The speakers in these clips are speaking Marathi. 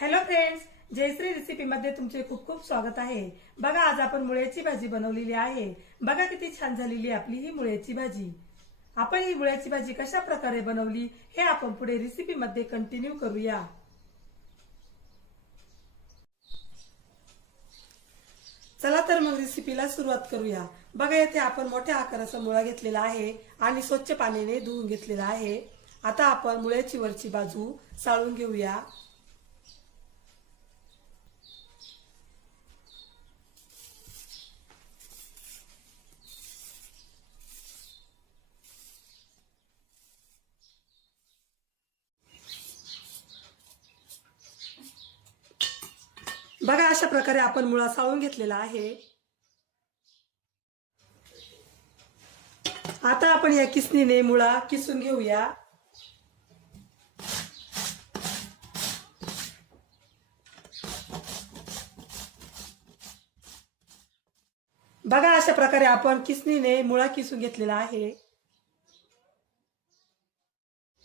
हॅलो फ्रेंड्स जयश्री रेसिपी मध्ये तुमचे खूप खूप स्वागत आहे. बघा आज आपण मुळ्याची भाजी बनवलेली आहे. बघा किती छान झालेली आपली ही मुळ्याची भाजी. आपण ही मुळ्याची भाजी कशा प्रकारे बनवली हे आपण पुढे रेसिपी मध्ये कंटिन्यू करूया. चला तर मग रेसिपीला सुरुवात करूया. बघा येथे आपण मोठ्या आकाराचा मुळा घेतलेला आहे आणि स्वच्छ पाण्याने धुवून घेतलेला आहे. आता आपण मुळ्याची वरची बाजू साळून घेऊया. बघा अशा प्रकारे आपण मुळा साळून घेतलेला आहे. आता आपण या किसनीने मुळा किसून घेऊया. बघा अशा प्रकारे आपण किसनीने मुळा किसून घेतलेला आहे.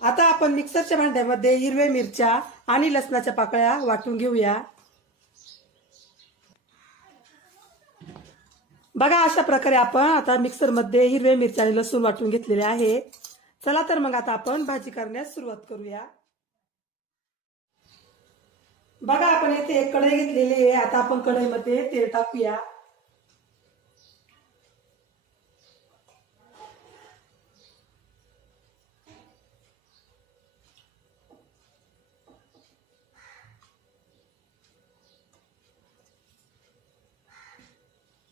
आता आपण मिक्सरच्या भांड्यामध्ये हिरव्या मिरच्या आणि लसणाच्या पाकळ्या वाटून घेऊया. बघा अशा प्रकारे आपण आता मिक्सरमध्ये हिरव्या मिरच्या आणि लसूण वाटून घेतलेले आहे. चला तर मग आता आपण भाजी करण्यास सुरुवात करूया. बघा आपण येथे एक कढई घेतलेली आहे. आता आपण कढईमध्ये तेल टाकूया.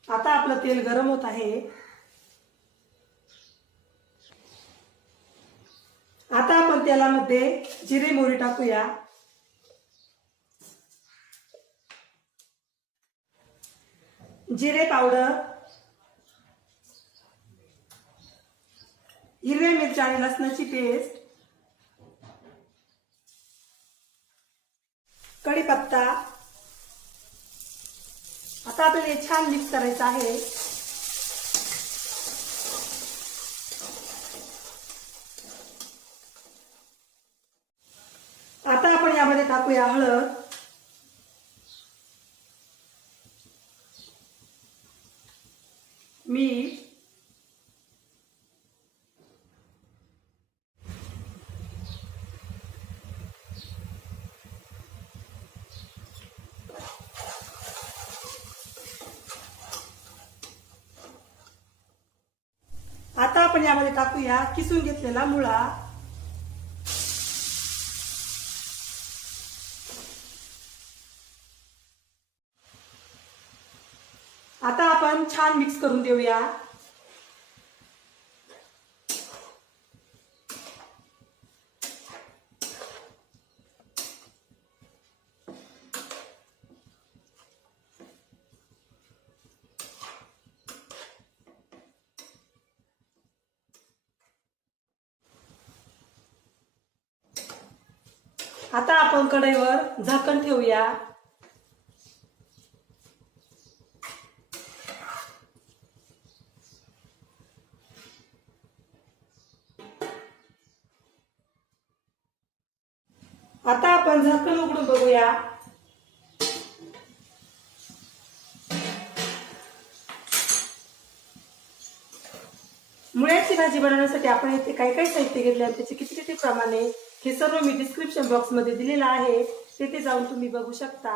आता आपलं तेल गरम होत आहे. आता आपण तेलामध्ये जिरे मोहरी टाकूया. जिरे पावडर. हिरव्या मिरच्या आणि लसणाची पेस्ट. कढीपत्ता. आता आपल्याला हे छान मिक्स करायचं आहे. आता आपण यामध्ये टाकूया हळद. मीठ आता आपण यामध्ये टाकूया किसून घेतलेला मुळा. आता आपण छान मिक्स करून देऊया. आता आपण कढईवर झाकण ठेवूया. आता आपण झाकण उघडून बघूया. मुळ्याची भाजी बनवण्यासाठी आपण इथे काय काय साहित्य घेतले आणि त्याचे किती किती प्रमाणे हे सर्व मी डिस्क्रिप्शन बॉक्समध्ये दिलेलं आहे. तिथे जाऊन तुम्ही बघू शकता.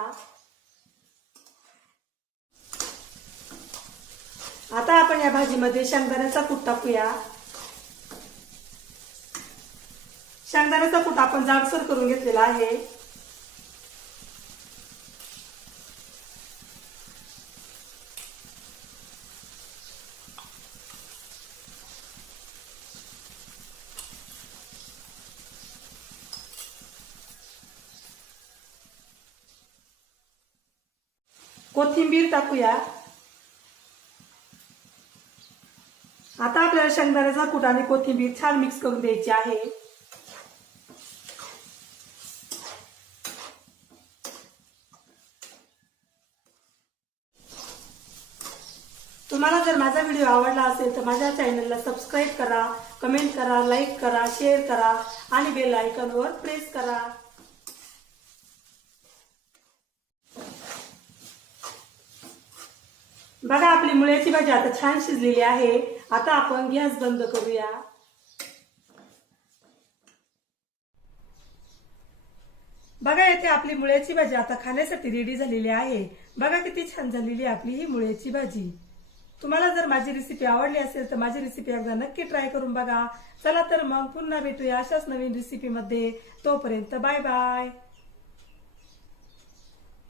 आता आपण या भाजीमध्ये शेंगदाण्याचा कूट टाकूया. शेंगदाण्याचा कूट आपण जाडसर करून घेतलेला आहे. कोथिंबीर टाकूया. आता आपल्याला शेंगदाण्याचा कूट आणि कोथिंबीर छान मिक्स करून द्यायची आहे. तुम्हाला जर माझा व्हिडिओ आवडला असेल तर माझ्या चॅनलला सबस्क्राईब करा कमेंट करा लाईक करा शेअर करा आणि बेल आयकॉनवर प्रेस करा. बघा आपली मुळ्याची भाजी आता छान शिजलेली आहे. आता आपण गॅस बंद करूया. बघा येथे आपली मुळ्याची भाजी आता खाण्यासाठी रेडी झालेली आहे. बघा किती छान झालेली आहे आपली ही मुळ्याची भाजी. तुम्हाला जर माझी रेसिपी आवडली असेल तर माझी रेसिपी एकदा नक्की ट्राय करून बघा. चला तर मग पुन्हा भेटूया अशाच नवीन रेसिपीमध्ये तोपर्यंत बाय बाय